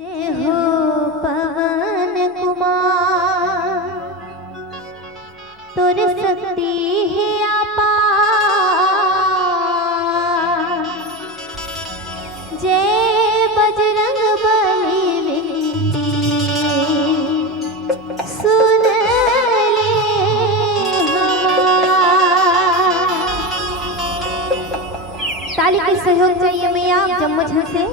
जय हो पवन कुमार, तुर शक्ति है अपार। जय बजरंग बली विनती सुन ले हमार। ताली के सहयोग चाहिए मैया जम्मू झन से।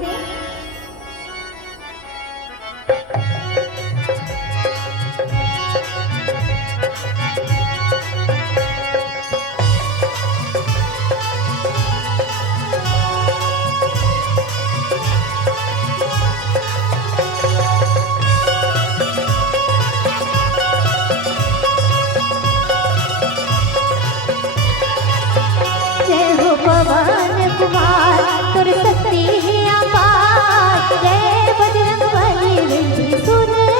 पवन कुमार तुर शक्ति है अपार। जय बजरंग बली विनती सुन ले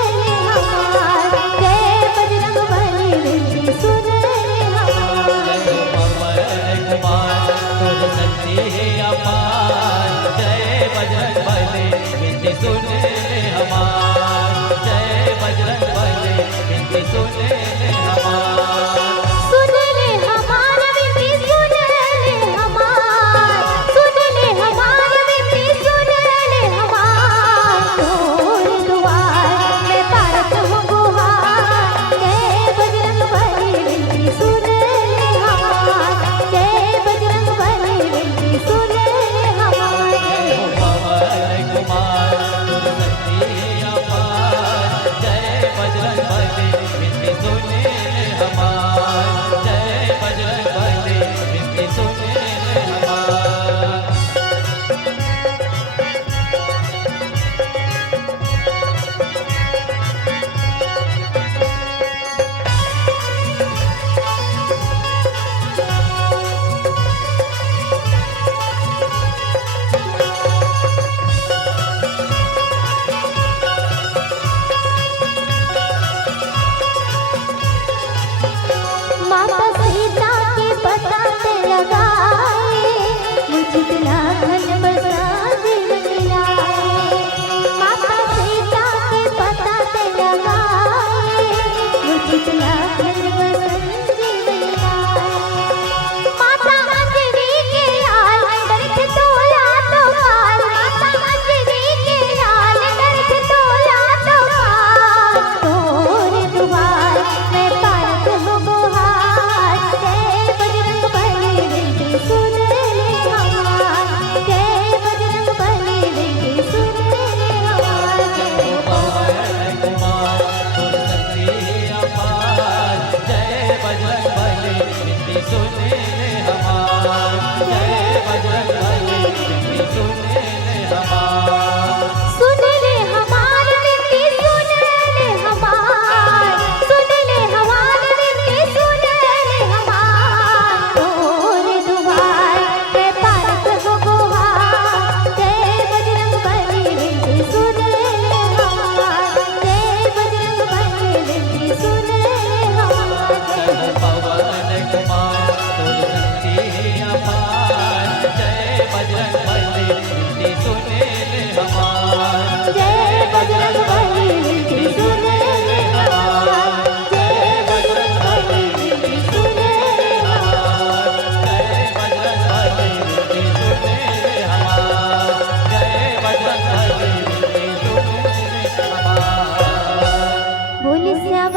हमार। जय बजरंग बली विनती सुन ले हमार। पवन कुमार तुर शक्ति है अपार। जय बजरंग बली विनती सुन ले हमार। जय बजरंग बली विनती सुन ले हमार। बोले श्याम